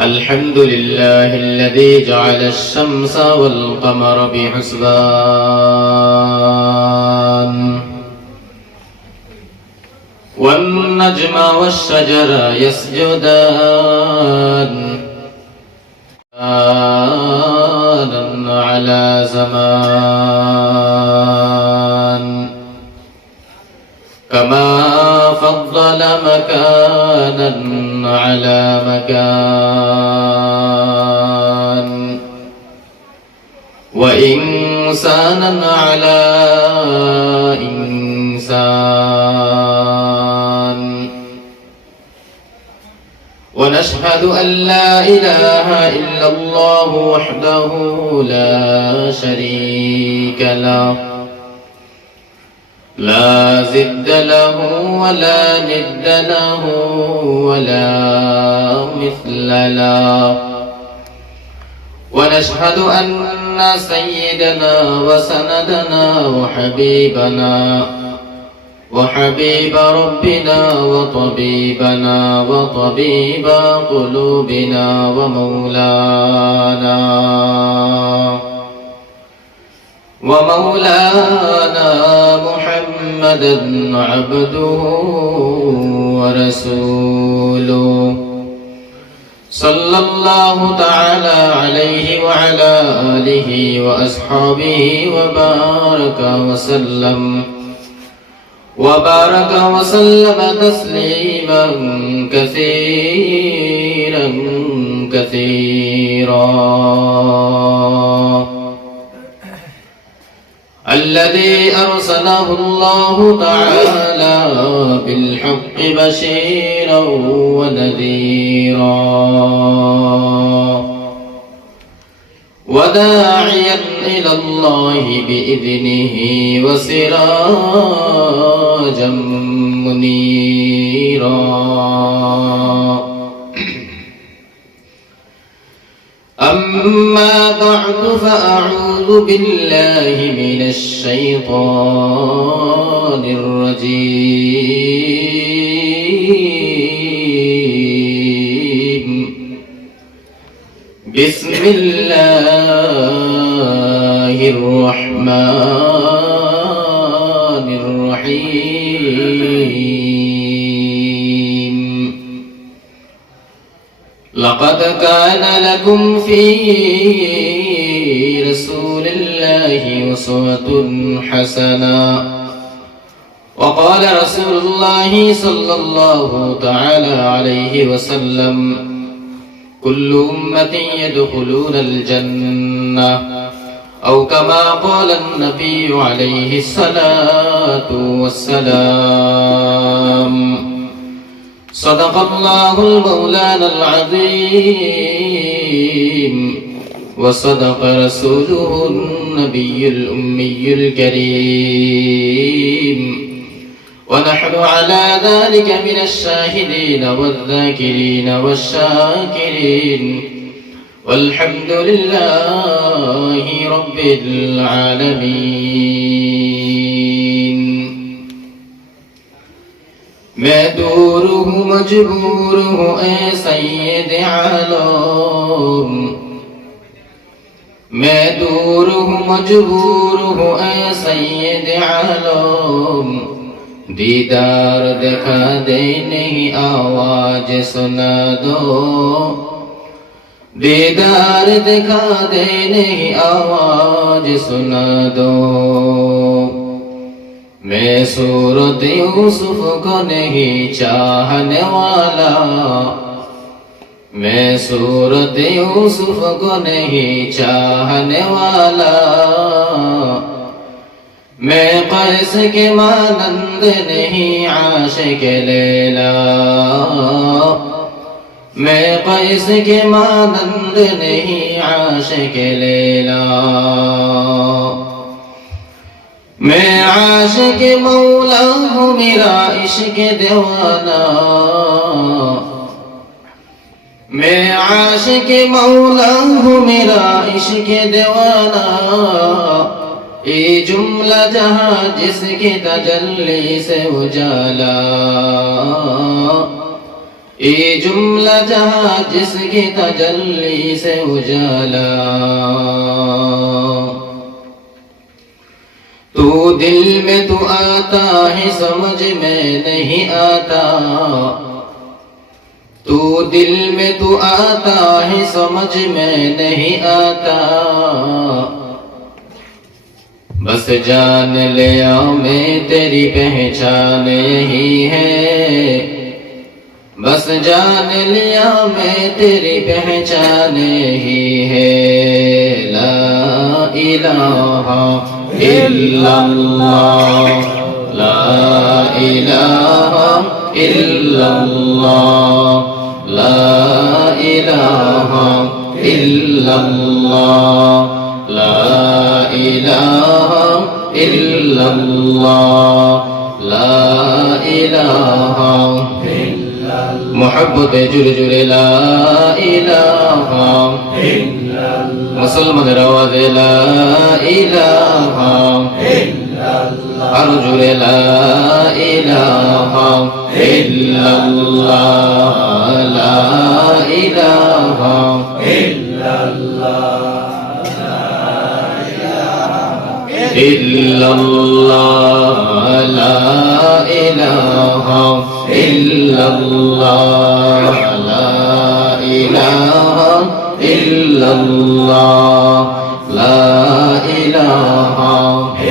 الحمد لله الذي جعل الشمس والقمر بحسبان والنجم والشجر يسجدان على زمان كما فضل مكانا على مكان وإنسانا على إنسان ونشهد أن لا إله إلا الله وحده لا شريك له لا ضد له ولا ند له ولا مثل له ونشهد أن سيدنا وسندنا وحبيب ربنا وطبيبنا وطبيب قلوبنا ومولانا محمدا عبده ورسوله صلى الله تعالى عليه وعلى آله وأصحابه وبارك وسلم تسليما كثيرا الذي أرسله الله تعالى بالحق بشيرا ونذيرا وداعيا إلى الله بإذنه وسراجا منيرا أما بعد فأعوذ بالله من الشيطان الرجيم بسم الله الرحمن الرحيم لقد كان لكم في رسول الله أسوة حسنة وقال رسول الله صلى الله تعالى عليه وسلم كل أمة يدخلون الجنة أو كما قال النبي عليه الصلاة والسلام صدق الله المولانا العظيم وصدق رسوله النبي الأمي الكريم ونحن على ذلك من الشاهدين والذاكرين والشاكرين والحمد لله رب العالمين मैं दूर हूँ मजबूर हूँ ए सैयद आलम मैं दूर हूँ मजबूर हूँ ए सैयद आलम दीदार दिखा दे नहीं आवाज सुना दो दीदार दिखा दे नहीं आवाज सुना दो मैं सूरत यूसुफ को नहीं चाहने वाला मैं सूरत यूसुफ को नहीं चाहने वाला मैं कैस के मानंद नहीं आशिक लैला मैं कैस के मानंद नहीं आशिक लैला मैं आशिक मौला हूँ मेरा इश्क दीवाना मैं आशिक मौला हूँ मेरा इश्क दीवाना ये जुमला जहाँ जिसके तजल्ली से उजाला ये जुमला जहां जिसकी तजल्ली से उजाला, तू दिल में तू आता है समझ में नहीं आता, तू दिल में तू आता है समझ में नहीं आता। बस जान लिया मैं तेरी पहचान यही है, बस जान लिया मैं तेरी पहचान यही है। ला इलाहा इल्लल्लाह, ला इलाहा इल्लल्लाह, ला इलाहा इल्लल्लाह, ला इलाहा इल्लल्लाह, ला इलाहा। मोहब्बत जुरे जुरे ला इलाहा, मुसलमान आवाज़े ला इलाहा, आरो जुरे ला इलाहा इल्लल्लाह, ला इलाहा इल्लल्लाह, ला इलाहा इल्लल्लाह, ला इलाहा इल्लल्लाह, ला इलाहा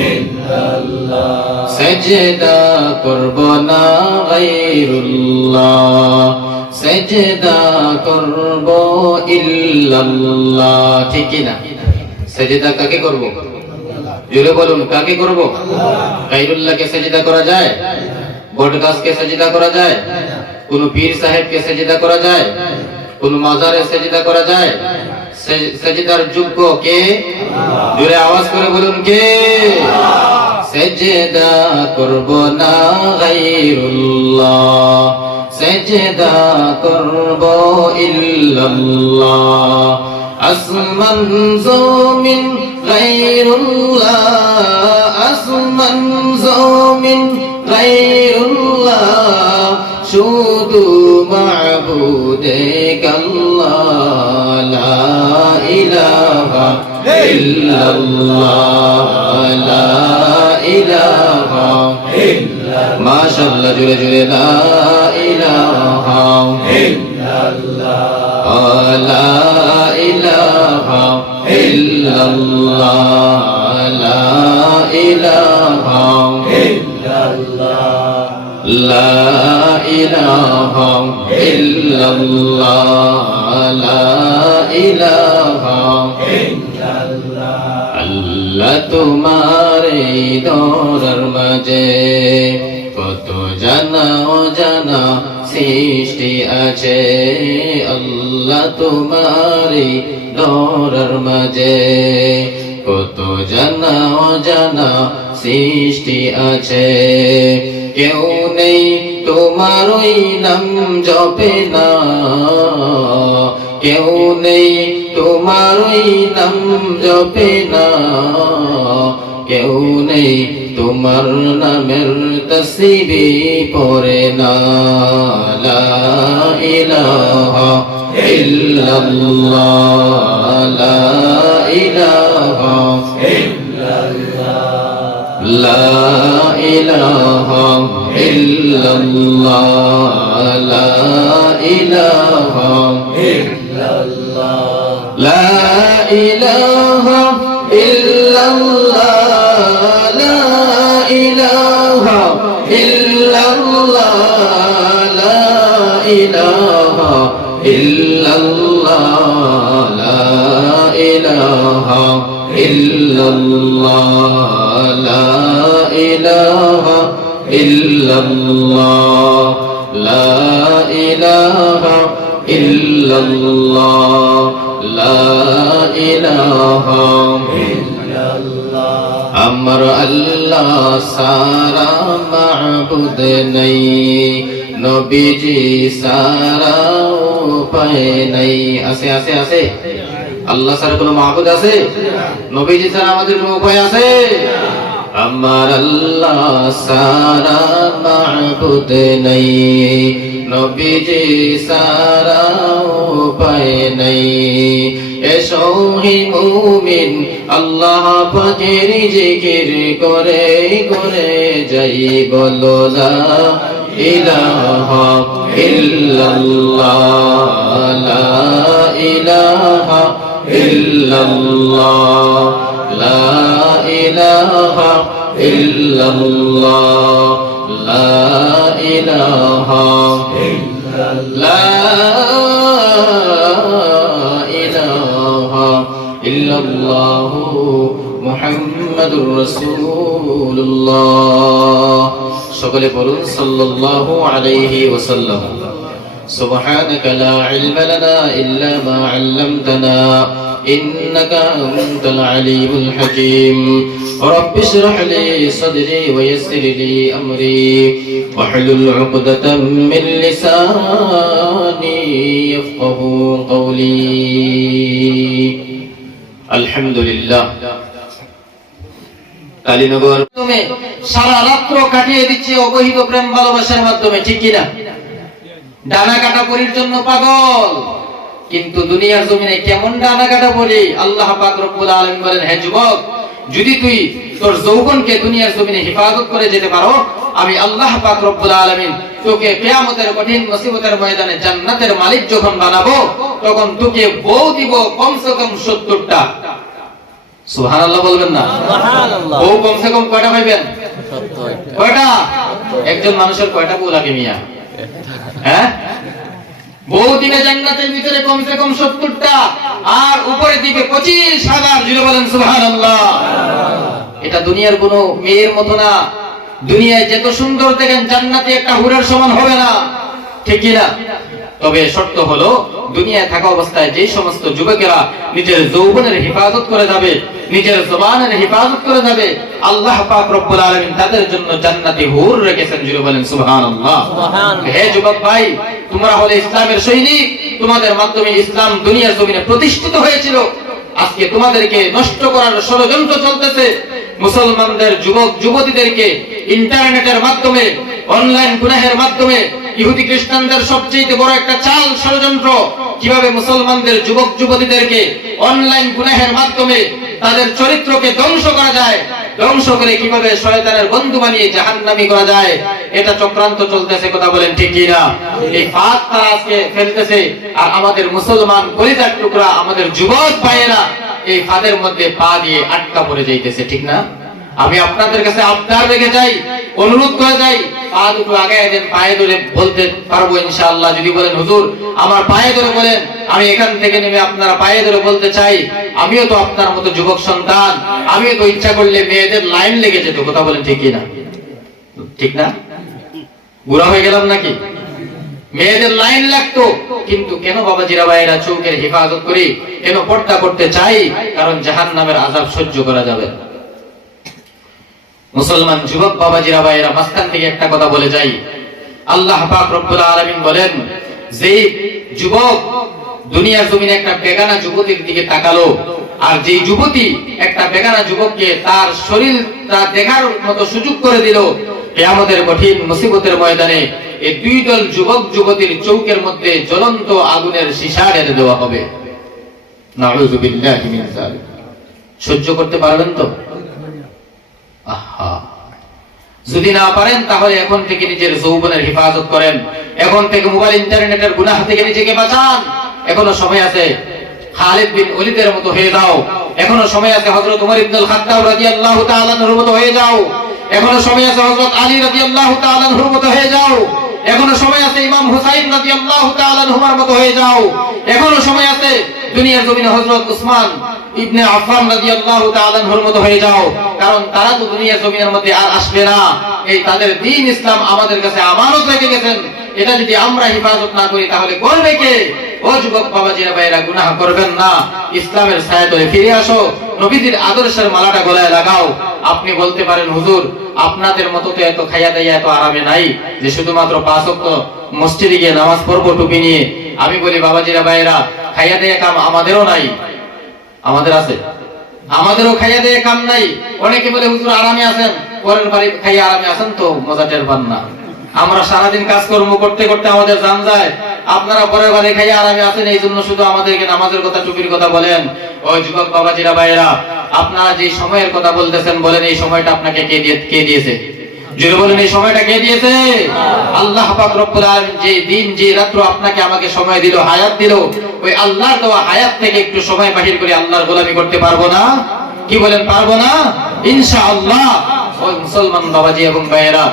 इल्लल्लाह। सजदा करब ना गैरुल्लाह, सजदा करब इल्लল্লাহ। ঠিক কি না? সজদা কাকে করব? জোরে বলুন, কাকে করব? গায়রুল্লাহকে সজদা করা যায়? বটগাছকে সজদা করা যায়? কোন পীর সাহেবকে সজদা করা যায়? কোন মাজারে সজদা করা যায়? সজদার যোগ্য কে? জোরে আওয়াজ করে বলুন, কে? সজদা করব না গায়রুল্লাহ, সজদা করব ইল্লাল্লাহ। আসমান জমিন গায়রুল্লাহ, আসমান জমিন গায়রুল্লাহ, শুধু মাবুদ এক আল্লাহ। লা ইলাহা ইল্লাল্লাহ, লা ইলাহা ইল্লাল্লাহ। মাশাআল্লাহ, জোরে জোরে লা ইলাহা ইল্লাল্লাহ, লা ইলাহা ইল্লাল্লাহ, লা ইলাহা ইল্লাল্লাহ, লা ইলাহা ইল্লাল্লাহ, লা ইলাহা ইল্লাল্লাহ। আল্লাহ তোমার এই দরবার মাঝে কত জানা অজানা সৃষ্টি আছে, আল্লাহ তোমার এই দরবার মাঝে কত জানা অজানা সৃষ্টি আছে। কেউ নেই তোমার ওই নাম জপে না, কেউ নেই তোমার ওই নাম জপে না, কেউ নেই তোমার নামের তসবিহ পড়ে না। লা ইলাহা ইল্লাল্লাহ, লা ইলাহা ইল্লাল্লাহ, লা ইলাহা ইল্লাল্লাহ, লা ইলাহা ইল্লাল্লাহ, লা ইলাহা ইল্লাল্লাহ, লা ইলাহা ইল্লাল্লাহ, লা ইলাহা ইল্লাল্লাহ, লা ইলাহা ইল্লাল্লাহ, লা ইলাহা ইল্লাল্লাহ, লা ইলাহা ইল্লাল্লাহ, লা ইলাহা ইল্লাল্লাহ। আমার আল্লাহ সারা মাবুদ নাই, নবীজি সারা উপায় নাই। আছে আছে আছে, আল্লাহ ছাড়া কোনো মাবুদ আছে? নবীজি ছাড়া আমাদের কোনো উপায় আছে? আমার আল্লাহ সারা মাবুদ নাই, নবীজি সারা উপায় নাই। এসো হে মুমিন আল্লাহ পাকের জিকির করে করে যাই, বলো লা ইলাহা ইল্লাল্লাহ, লা ইলাহা ইল্লাল্লাহ, লা ইলাহা ইল্লাল্লাহ, লা ইলাহা ইল্লাল্লাহ মুহাম্মাদুর রাসূলুল্লাহ। সকলে বলুন সাল্লাল্লাহু আলাইহি ওয়াসাল্লাম। সুবহানাকা লা ইলমা লানা ইল্লা মা 'আল্লামতানা ইন্নাকা আনতাল আলিমুল হাকীম। رب اشرح لي صدري ويسر لي أمري واحلل عقدة من لساني يفقه قولي। আলহামদুলিল্লাহ। কালীনগর তুমি সারা রাত্র কাটিয়ে দিচ্ছে অবহিত প্রেম ভালোবাসার মাধ্যমে, ঠিক কিনা? ডানা কাটা পরীর জন্য পাগল, কিন্তু দুনিয়ার জমিনে কেমন ডানা কাটা পরি? আল্লাহ পাক রব্বুল আলামিন বলেন, হে যুবক, যদি তুই তোর যৌবনকে দুনিয়ার জমিনে হেফাজত করে যেতে পারো, আমি আল্লাহ পাক রব্বুল আলামিন তোকে কিয়ামতের কঠিন মুসিবতের ময়দানে জান্নাতের মালিক যখন বানাবো, তখন তোকে বউ দিব কমসে কম 70টা। সুবহানাল্লাহ বলবেন না? সুবহানাল্লাহ। বউ কমসে কম কয়টা পাইবেন? 70। কয়টা? একজন মানুষের কয়টা বউ লাগে মিয়া? হ্যাঁ, বউ দিবে জান্নাতের ভিতরে কমসে কম 70টা, আর উপরে দিবে 25,000। জিরো বলেন সুবহানাল্লাহ। এটা দুনিয়ার কোনো মেয়ের মতো না। দুনিয়ায় যত সুন্দর দেখেন, জান্নাতে একটা হুরের সমান হবে না, ঠিক কি না? তবে শর্ত হলো, দুনিয়ায় থাকা অবস্থায় যে সমস্ত যুবকেরা নিজের যৌবনের হেফাজত করে যাবে, নিজের জবানের হেফাজত করে যাবে, আল্লাহ পাক রব্বুল আলামিন তাদের জন্য জান্নাতি হুর রেখেছেন। জিরো বলেন সুবহানাল্লাহ। হে যুবক ভাই, তোমরা হলে ইসলামের সৈনিক, তোমাদের মাধ্যমে ইসলাম দুনিয়ার জমিনে প্রতিষ্ঠিত হয়েছিল। আজকে তোমাদেরকে নষ্ট করার ষড়যন্ত্র চলতেছে। মুসলমানদের যুবক যুবতীদেরকে ইন্টারনেটের মাধ্যমে, অনলাইন গুনাহের মাধ্যমে, ইহুদি খ্রিস্টানদের সবচেয়ে বড় একটা চাল ষড়যন্ত্র, কিভাবে মুসলমানদের যুবক যুবতীদেরকে অনলাইন গুনাহের মাধ্যমে তাদের চরিত্রকে ধ্বংস করা যায়, ধ্বংস করে কিভাবে শয়তানের বন্ধু বানিয়ে জাহান্নামী করা যায়, এটা চক্রান্ত চলতেছে। কথা বলেন ঠিক কি না? এই ফাঁদ তারা আজকে ফেলতেছে, আর আমাদের মুসলমান কলিজার টুকরা, আমাদের যুবক ভাইয়েরা এই ফাঁদের মধ্যে পা দিয়ে আটকা পড়ে যাইতেছে, ঠিক না? আমি আপনাদের কাছে আবদার রেখে যাই, অনুরোধ করে যাই, পা দুটো আগায় দেন, পায়ে ধরে বলতে পারবো ইনশাআল্লাহ। যদি বলেন হুজুর আমার পায়ে ধরে বলেন, আমি এখান থেকে নেমে আপনারা পায়ে ধরে বলতে চাই, আমিও তো আপনার মতো যুবক সন্তান, আমিও তো ইচ্ছা করলে মেয়েদের লাইন লেগে যেত। কথা বলেন ঠিক কি না? ঠিক না? বুড়া হয়ে গেলাম নাকি? মেয়েদের লাইন লাগতো, কিন্তু কেন বাবাজিরা ভাইয়েরা চৌকের হেফাজত করি, কেন পর্দা করতে চাই? কারণ জাহান্নামের আযাব সহ্য করা যাবে না। মুসলমান যুবক বাবাজিরা ভাইয়েরা, মাঝখান থেকে একটা কথা বলে যাই। আল্লাহ পাক রব্বুল আলামিন বলেন, যে যুবক দুনিয়ার জমিনে একটা বেগানা যুবতীর দিকে তাকালো, আর যে যুবতী একটা বেগানা যুবককে তার শরীর তার দেখার মতো সুযোগ করে দিল, কিয়ামতের কঠিন মুসিবতের ময়দানে এই দুই দল যুবক যুবতীর চৌকের মধ্যে জ্বলন্ত আগুনের সীসা ঢেলে দেওয়া হবে। নাউযু বিল্লাহি মিন যালিক। সহ্য করতে পারবেন তো? আহা, যদি না পারেন তাহলে এখন থেকে নিজের যৌবনের হেফাজত করেন, এখন থেকে মোবাইল ইন্টারনেটের গুনাহ থেকে নিজেকে বাঁচান। এখনো সময় আছে, খালিদ বিন ওলীদের মতো হয়ে যাও। এখনো সময় আছে, হযরত ওমর ইবনুল খাত্তাব রাদিয়াল্লাহু তাআলা আনহুর মতো হয়ে যাও। এখনো সময় আছে, হযরত আলী রাদিয়াল্লাহু তাআলা আনহুর মতো হয়ে যাও। এখনো সময় আছে, ইমাম হুসাইন রাদিয়াল্লাহু তাআলা আনহুর মতো হয়ে যাও। এখনো সময় আছে, দুনিয়ার জমিনে হযরত উসমান ইবনে আফফান রাদিয়াল্লাহু তাআলা আনহুর মতো হয়ে যাও। কারণ তারা তো দুনিয়ার জমিনের মধ্যে আর আসবে না। এই তাদের দ্বীন ইসলাম আমাদের কাছে আমানত রেখে গেছেন, এটা যদি আমরা হেফাজত না করি তাহলে করবে কে? ও যুবক বাবাজিরা ভাইয়েরা, গুনাহ করবেন না, ইসলামের ছায়াতলে ফিরে আসো, নবীজির আদর্শের মালাটা গলায় লাগাও। আপনি বলতে পারেন, হুজুর আপনাদের মতো তো এত খাইয়া দাইয়া এত আরামে নাই যে শুধুমাত্র 5 ওয়াক্ত মসজিদে গিয়ে নামাজ পড়বো টুপি নিয়ে। আমি বলি বাবাজিরা ভাইয়েরা, খাইয়া দাইয়া কাম আমাদেরও নাই। আমাদের আছে? আমাদেরও খাইয়া দিয়ে কাম নাই। অনেকে বলে হুজুর আরামে আছেন, পরের বাড়ি খাইয়া আরামে আছেন তো মজা টের পান না। আমরা সারাদিন কাজকর্ম করতে করতে আমাদের জান যায়, আপনারা পরের বাড়ি খাইয়া আরামে আছেন, এই জন্য শুধু আমাদেরকে নামাজের কথা টুপির কথা বলেন। ওই যুবক বাবাজিরা ভাইয়েরা, আপনারা যে সময়ের কথা বলতেছেন, বলেন এই সময়টা আপনাকে কে দিয়েছে? জোরে বলেন, এই সময়টা কে দিয়েছে? আল্লাহ পাক রব্বুল আলামিন যে দিন যে রাত্র আপনাকে আমাকে সময় দিল, হায়াত দিল, ওই আল্লাহর দেওয়া হায়াত থেকে একটু সময় বাহির করে আল্লাহর গোলামি করতে পারবো না? কি বলেন, পারবো না? ইনশাআল্লাহ। ওই মুসলমান বাবাজি এবং ভাইয়েরা,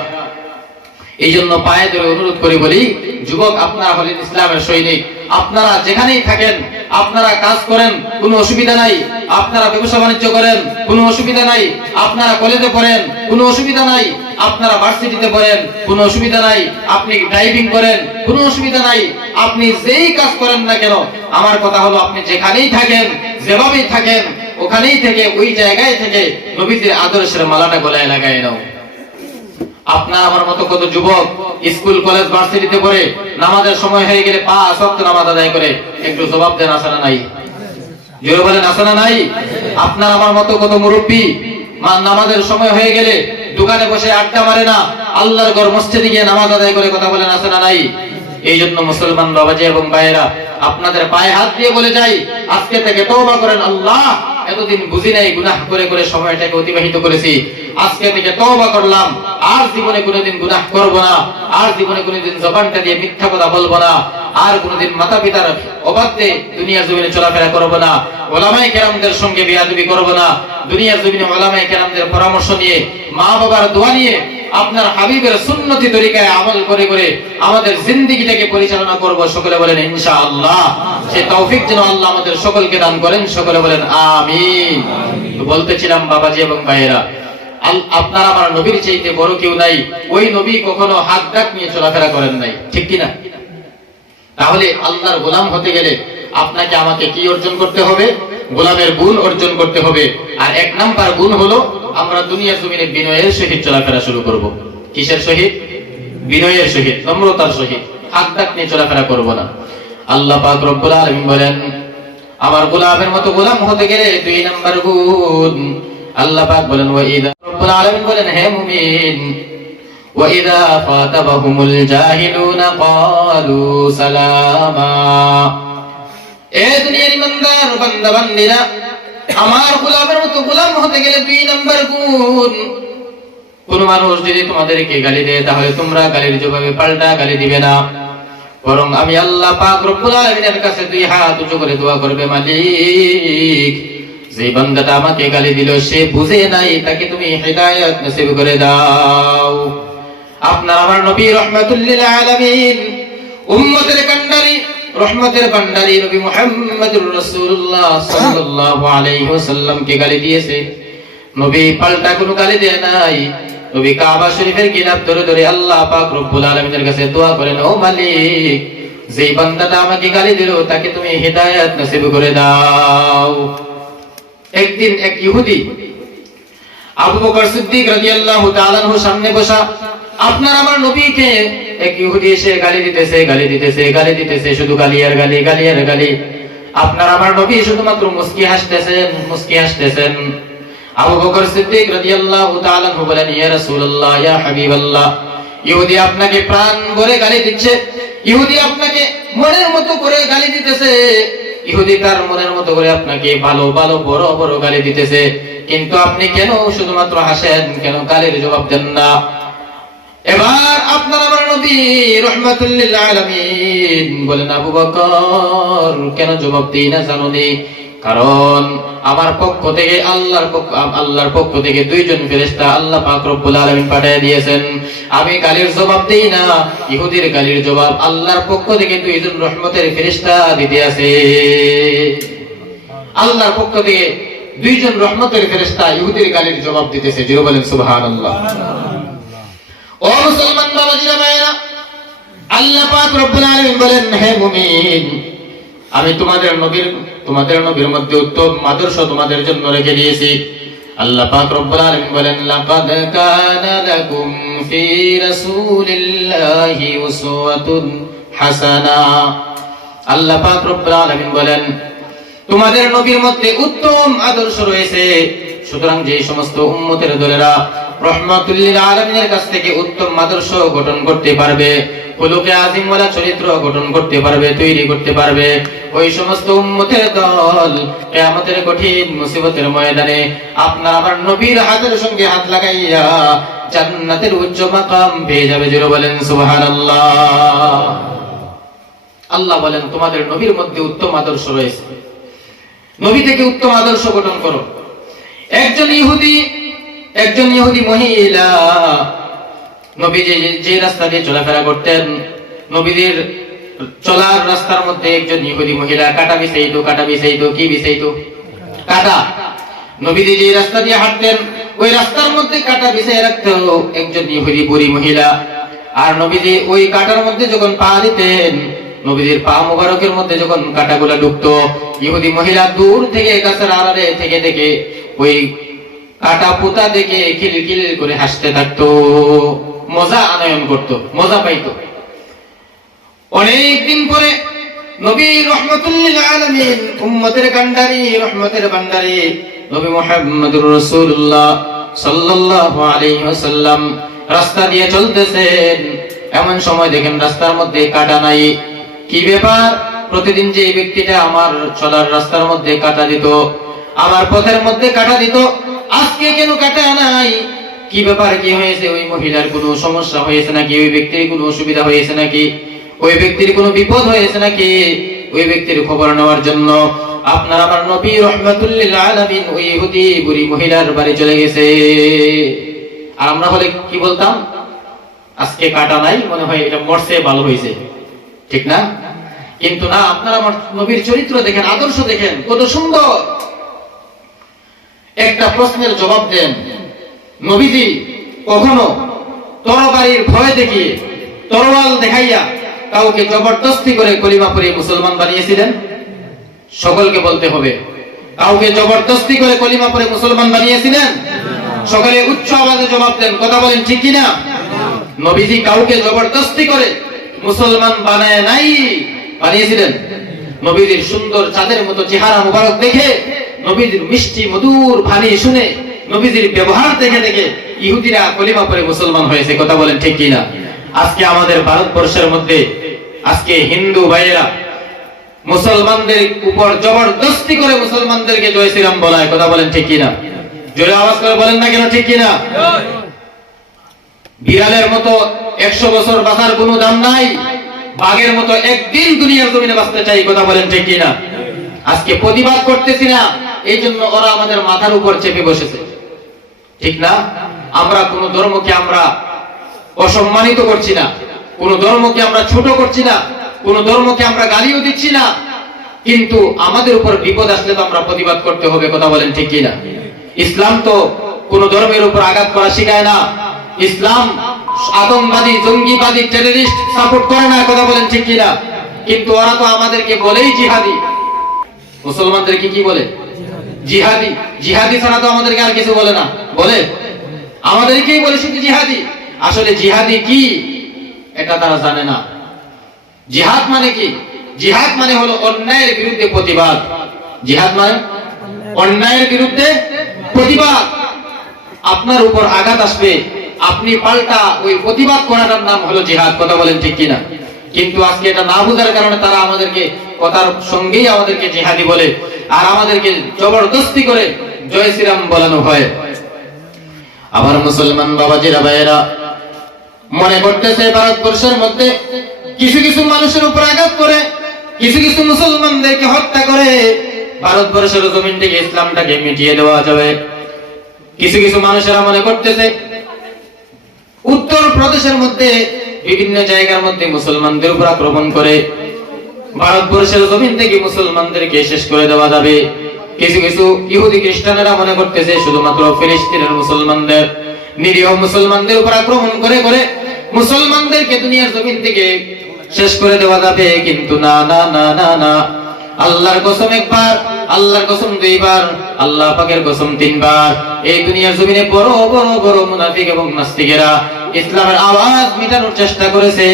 এই জন্য পায়ে ধরে অনুরোধ করে বলি, যুবক আপনারা হলেন ইসলামের সৈনিক। আপনারা যেখানেই থাকেন, আপনারা কাজ করেন, কোনো অসুবিধা নাই। আপনারা ব্যবসা বাণিজ্য করেন, কোনো অসুবিধা নাই। আপনারা কলেজে পড়েন, কোনো অসুবিধা নাই। আপনারা ভার্সিটিতে পড়েন, কোনো অসুবিধা নাই। আপনি ড্রাইভিং করেন, কোনো অসুবিধা নাই। আপনি যেই কাজ করেন না কেন, আমার কথা হলো আপনি যেখানেই থাকেন, যেভাবেই থাকেন, ওখানেই থেকে, ওই জায়গায় থেকে নবীজির আদর্শের মালাটা গলায় লাগায় নাও। আপনার আমার মতো কত যুবক স্কুল কলেজ ভার্সিটিতে পড়ে, নামাজের সময় হয়ে গেলে 5 ওয়াক্ত নামাজ আদায় করে, একটু জবাব দেন আছে না নাই? জোরে বলেন, আছে না নাই? আপনার আমার মতো কত মুরব্বী নামাজের সময় হয়ে গেলে দোকানে বসে আড্ডা মারে না, আল্লাহর ঘর মসজিদে গিয়ে নামাজ আদায় করে, কথা বলেন আছে না নাই? এই জন্য মুসলমান বাবাজি এবং ভাইয়েরা, আপনাদের পায়ে হাত দিয়ে বলে যাই, আজকে থেকে তওবা করেন। আল্লাহ, এতদিন বুঝি নাই, গুনাহ করে করে সময়টাকে অতিবাহিত করেছি, আজকে থেকে তওবা করলাম, আর জীবনে কোনোদিন গুনাহ করব না, আর জীবনে কোনোদিন জবানটা দিয়ে মিথ্যা কথা বলবো না, আর কোনোদিন মাতা পিতার অবাধ্যে দুনিয়ার জমিনে চলাফেরা করব না, ওলামায়ে কেরামদের সঙ্গে বেয়াদবি করব না, দুনিয়ার জমিনে ওলামায়ে কেরামদের পরামর্শ নিয়ে, মা বাবার দোয়া নিয়ে, আপনার হাবিবের সুন্নতি তরিকায় আমল করে করে আমাদের জিন্দেগিটাকে পরিচালনা করব। সকলে বলেন ইনশাআল্লাহ। সেই তৌফিক যেন আল্লাহ আমাদের সকলকে দান করেন। সকলে বলেন আমিন। তো বলতেছিলাম বাবাজি এবং ভাইয়েরা, আপনার আমার নবীর চাইতে বড় কেউ নাই। ওই নবী কখনো হাত ডাক নিয়ে চলাফেরা করেন নাই, ঠিক কিনা? তাহলে আল্লাহর গোলাম হতে গেলে আপনাকে আমাকে কি অর্জন করতে হবে? গোলামের গুণ অর্জন করতে হবে। আর 1 নাম্বার গুণ হলো, আমরা দুনিয়ার জমিনে বিনয়ের সহিত চলাফেরা শুরু করব। কিসের সহিত? বিনয়ের সহিত, নম্রতার সহিত। হাত ডাক নিয়ে চলাফেরা করব না। আল্লাহ পাক রব্বুল আলামিন বলেন, আমার গোলামের মতো গোলাম হতে গেলে 2 নাম্বার গুণ। আল্লাহ পাক বলেন, ওয়াইদা রব্বুল আলামিন বলেন, হে মুমিন, ওয়াইদা ফাতাবাহুমুল জাহিলুনা ক্বালু সালামা। এ দুনিয়ার ইমানদার বান্দা বান্দীরা, আমার গোলামের মতো গোলাম হতে গেলে 2 নাম্বার গুণ। কোন মানুষ যদি তোমাদেরকে গালি দেয়, তাহলে তোমরা গালির জবাবে পাল্টা গালি দিবে না, বরং আমি আল্লাহ পাক রব্বুল আলামিনের কাছে 2 হাত উঁচু করে দোয়া করবে, মালিক, যে বান্দাটা আমাকে গালি দিল সে বুঝে নাই, তাকে তুমি হিদায়াত নসিব করে দাও। আপনার আমার নবী রাহমাতুল লিল আলামিন, উম্মতের কান্ডারি, রহমতের ভান্ডারী নবী মুহাম্মদুর রাসূলুল্লাহ সাল্লাল্লাহু আলাইহি ওয়াসাল্লাম কে গালি দিয়েছে। নবী পাল্টা কোনো গালি দেয় নাই। নবী কাবা শরীফের গিলাফ ধরে ধরে আল্লাহ পাক রব্বুল আলামিনের কাছে দোয়া করেন, ও মালিক, যেই বান্দাটা আমাকে গালি দিল তাকে তুমি হিদায়াত নসিব করে দাও। একদিন এক ইহুদি আবু বকর সিদ্দিক রাদিয়াল্লাহু তাআলা আনহুর সামনে বসা, আপনার আমার নবীকে এক ইহুদি এসে গালি দিতেছে, শুধু গালি আর গালি, গালি আর গালি। আপনার আমার নবী শুধুমাত্র মুস্কি হাসতেছেন। আবু বকর সিদ্দিক রাদিয়াল্লাহু তাআলা আনহু বলেন, ইয়া রাসূলুল্লাহ, ইয়া হাবিবাল্লাহ, ইহুদি আপনাকে প্রাণ ভরে গালি দিচ্ছে, ইহুদি আপনাকে মনের মতো করে গালি দিতেছে, ইহুদি তার মনের মতো করে আপনাকে ভালো ভালো বড় বড় গালি দিতেছে, কিন্তু আপনি কেন শুধুমাত্র হাসেন, কেন গালির জবাব দেন না? এবার আপনার আমার নবী রাহমাতুল লিল আলামিন বলেন, আবু বকর, কেন জবাব দেই না জানোনি? কারণ আমার পক্ষ থেকে আল্লাহর পক্ষ থেকে 2 জন ফেরেশতা আল্লাহ পাক রব্বুল আলামিন পাঠিয়ে দিয়েছেন। আমি গালির জবাব দেই না, ইহুদির গালির জবাব আল্লাহর পক্ষ থেকে 2 জন রহমতের ফেরেশতা দিতে আছে। আল্লাহর পক্ষ থেকে 2 জন রহমতের ফেরেশতা ইহুদির গালির জবাব দিতেছে। জোরে বলেন সুবহানাল্লাহ। ও মুসলমান বাবাজিরা ভাইরা, আল্লাহ পাক রব্বুল আলামিন বলেন, হে মুমিন, আমি তোমাদের নবীর মধ্যে উত্তম আদর্শ তোমাদের জন্য রেখে দিয়েছি। আল্লাহ পাক রব্বুল আলামিন বলেন, লাকাদ কানা লাকুম ফি রাসূলিল্লাহি উসওয়াতুন হাসানাহ। আল্লাহ পাক রব্বুল আলামিন বলেন, তোমাদের নবীর মধ্যে উত্তম আদর্শ রয়েছে। সুতরাং যে সমস্ত উম্মতের দলেরা রহমাতুল লিল আলামিনের কাছ থেকে উত্তম আদর্শ গঠন করতে পারবে, খুলুকে আযীম ওয়ালা চরিত্র গঠন করতে পারবে, তৈরি করতে পারবে, ওই সমস্ত উম্মতের দল কিয়ামতের কঠিন মুসিবতের ময়দানে আপনার আমার নবীর হাতের সঙ্গে হাত লাগাইয়া জান্নাতের উচ্চ মাকাম পেয়ে যাবে। জোরে বলেন সুবহানাল্লাহ। আল্লাহ বলেন তোমাদের নবীর মধ্যে উত্তম আদর্শ রয়েছে, নবী থেকে উত্তম আদর্শ গঠন করো। একজন ইহুদি মহিলা নবী যে রাস্তা দিয়ে চলাফেরা করতেন, নবীদের চলার রাস্তার মধ্যে একজন ইহুদি মহিলা কাটা বিছাইতো। কি বিছাইতো? কাটা। নবীজি যে রাস্তা দিয়ে হাঁটতেন ওই রাস্তার মধ্যে কাটা বিছাইয়ে রাখতো একজন ইহুদি বুড়ি মহিলা। আর নবীজি ওই কাটার মধ্যে যখন পা দিতেন, নবীজির পা মুবারকের মধ্যে যখন কাটাগুলা ঢুকতো, ইহুদি মহিলা দূর থেকে গাছের আড়ালে থেকে ওই কাটা পুতা দেখে কিলকিল করে হাসতে থাকতো, মজা আনয়ন করতো, মজা পাইতো। অনেকদিন পরে নবী রহমাতুল লিল আলামিন, উম্মতের কান্ডারি, রহমতের ভান্ডারী নবী মুহাম্মদুর রাসূলুল্লাহ সাল্লাল্লাহু আলাইহি ওয়াসাল্লাম রাস্তা দিয়ে চলতেছেন। এমন সময় দেখেন রাস্তার মধ্যে কাটা নাই। কি ব্যাপার? প্রতিদিন যে এই ব্যক্তিটা আমার চলার রাস্তার মধ্যে কাটা দিত, আমার পথের মধ্যে কাটা দিত, আজকে কেন কাটা নাই? কি ব্যাপার? কি হয়েছে? ওই মহিলার কোনো সমস্যা হয়েছে নাকি? ওই ব্যক্তির কোনো অসুবিধা হয়েছে নাকি? ওই ব্যক্তির কোনো বিপদ হয়েছে নাকি? ওই ব্যক্তির খবর নেওয়ার জন্য আপনার আমার নবী রহমাতুল লিল আলামিন ওই ইহুদি বুড়ি মহিলার বাড়ি চলে গেছে। আর আমরা হলে কি বলতাম? আজকে কাটা নাই, মনে হয় এটা মরছে, ভালো হয়েছে, ঠিক না? কিন্তু না, আপনারা আমার নবীর চরিত্র দেখেন, আদর্শ দেখেন, কত সুন্দর। একটা প্রশ্নের জবাব দেন, নবীজি কখনো তরবারির ভয় দেখিয়ে, তরোয়াল দেখাইয়া কাউকে জবরদস্তি করে কলিমা পড়িয়ে মুসলমান বানিয়েছিলেন? সকলকে বলতে হবে, কাউকে জবরদস্তি করে কলিমা পড়ে মুসলমান বানিয়েছিলেন? সকলে উচ্চ আওয়াজে জবাব দেন, কথা বলেন ঠিক কিনা? নবীজি কাউকে জবরদস্তি করে মুসলমান বানায় নাই, বানিয়েছিলেন? নবীজির সুন্দর চাঁদের মতো চেহারা মুবারক দেখে, নবীজির মিষ্টি মধুর বাণী শুনে, নবীজির ব্যবহার দেখে ইহুদিরা কলিমা পড়ে মুসলমান হয়েছে। কথা বলেন ঠিক কিনা? আজকে আমাদের ভারতবর্ষের মধ্যে আজকে হিন্দু ভাইয়েরা মুসলমানদের উপর জবরদস্তি করে মুসলমানদেরকে জয় শ্রীরাম বলায়। কথা বলেন ঠিক কিনা? জোরে আওয়াজ করে বলেন না কেন, ঠিক কিনা? বিড়ালের মতো 100 বছর বাঁচার কোনো দাম নাই, বাঘের মতো একদিন দুনিয়ার জমিনে বাঁচতে চাই। কথা বলেন ঠিক কিনা? আজকে প্রতিবাদ করতেছি না, এই জন্য ওরা আমাদের মাথার উপর চেপে বসেছে, ঠিক না? আমরা কোন ধর্মকে আমরা অসম্মানিত করছি না, কোন ধর্মকে আমরা ছোট করছি না, কোন ধর্মকে আমরা গালিও দিচ্ছি না, কিন্তু আমাদের উপর বিপদ আসলে তো আমরা প্রতিবাদ করতে হবে। কথা বলেন ঠিক কিনা? ইসলাম তো কোন ধর্মের উপর আঘাত করা শিখায় না। ইসলাম আতঙ্কবাদী, জঙ্গিবাদী, টেররিস্ট সাপোর্ট করে না। কথা বলেন ঠিক কিনা? কিন্তু ওরা তো আমাদেরকে বলেই জিহাদি। মুসলমানদেরকে কি বলে? জিহাদি। জিহাদি ছাড়া তো আমাদেরকে আর কিছু বলে না। বলে আমাদেরকেই বলে শুধু জিহাদি। আসলে জিহাদি কি এটা তারা জানে না। জিহাদ মানে কি? জিহাদ মানে হলো অন্যায়ের বিরুদ্ধে প্রতিবাদ। জিহাদ মানে অন্যায়ের বিরুদ্ধে প্রতিবাদ। আপনার উপর আঘাত আসবে, আপনি পাল্টা ওই প্রতিবাদ করাটার নাম হলো জিহাদ। কথা বলেন ঠিক কিনা? কিন্তু আজকে এটা না বুঝার কারণে তারা আমাদেরকে কথার সঙ্গেই আমাদেরকে জিহাদি বলে, আর আমাদেরকে জবরদস্তি করে জয় শ্রীরাম বলানো হয়। আবার মুসলমান বাবাজিরা ভাইয়েরা মনে করতেছে ভারতবর্ষের মধ্যে কিছু কিছু মানুষের উপর আঘাত করে, কিছু কিছু মুসলমানদেরকে হত্যা করে ভারতবর্ষের জমিন থেকে ইসলামটাকে মিটিয়ে দেওয়া যাবে। কিছু কিছু মানুষেরা মনে করতেছে উত্তর প্রদেশের মধ্যে বিভিন্ন জায়গার মধ্যে মুসলমানদের উপর আক্রমণ করে ভারতবর্ষের জমিন থেকে মুসলমানদেরকে শেষ করে দেওয়া যাবে। কিছু কিছু ইহুদি খ্রিস্টানেরা মনে করতেছে শুধুমাত্র ফিলিস্তিনের মুসলমানদের, নিরীহ মুসলমানদের উপর আক্রমণ করে করে মুসলমানদেরকে দুনিয়ার জমিন থেকে শেষ করে দেওয়া যাবে। কিন্তু না না না না না, আল্লাহর কসম একবার, আল্লাহর কসম দুইবার, আল্লাহ পাকের কসম তিনবার, এই দুনিয়ার জমিনে বড় বড় বড় মুনাফিক এবং নাস্তিকেরা ইসলামের আওয়াজ মিটানোর চেষ্টা করেছে।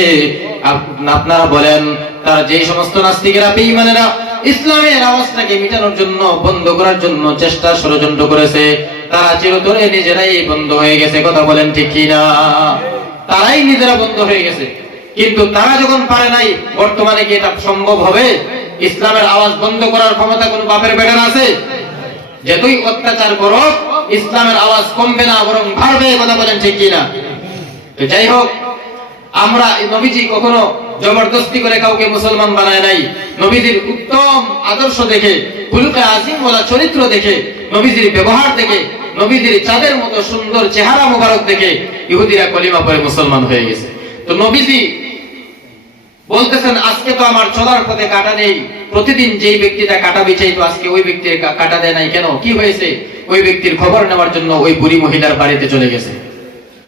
আপনারা বলেন, তারা যে সমস্ত নাস্তিকেরা, বেঈমানেরা ইসলামের আওয়াজটাকে মিটানোর জন্য, বন্ধ করার জন্য চেষ্টা ষড়যন্ত্র করেছে, তারা চিরতরে নিজেরাই বন্ধ হয়ে গেছে। কথা বলেন ঠিক কিনা? তারাই নিজেরা বন্ধ হয়ে গেছে। কিন্তু তারা যখন পারে নাই, বর্তমানে কি এটা সম্ভব হবে? ইসলামের আওয়াজ বন্ধ করার ক্ষমতা কোন বাপের বেটার আছে? যতই অত্যাচার করো, ইসলামের আওয়াজ কমবে না, বরং বাড়বে। কথা বলেন ঠিক কিনা? তো যাই হোক, আমরা নবীজি কখনো জবরদস্তি করে কাউকে মুসলমান বানায় নাই। নবীজির উত্তম আদর্শ দেখে, খুলুকে আজিম ওয়ালা চরিত্র দেখে, নবীজির ব্যবহার দেখে, নবীজির চাঁদের মতো সুন্দর চেহারা মুবারক দেখে ইহুদিরা কলিমা পড়ে মুসলমান হয়ে গেছে। তো নবীজি বলতেছেন, আজকে তো আমার চলার পথে কাঁটা নেই। প্রতিদিন যেই ব্যক্তিটা কাঁটা বিছাইতো, আজকে ওই ব্যক্তির কাঁটা দেয় নাই কেন? কি হয়েছে? ওই ব্যক্তির খবর নেওয়ার জন্য ওই বুড়ি মহিলার বাড়িতে চলে গেছে।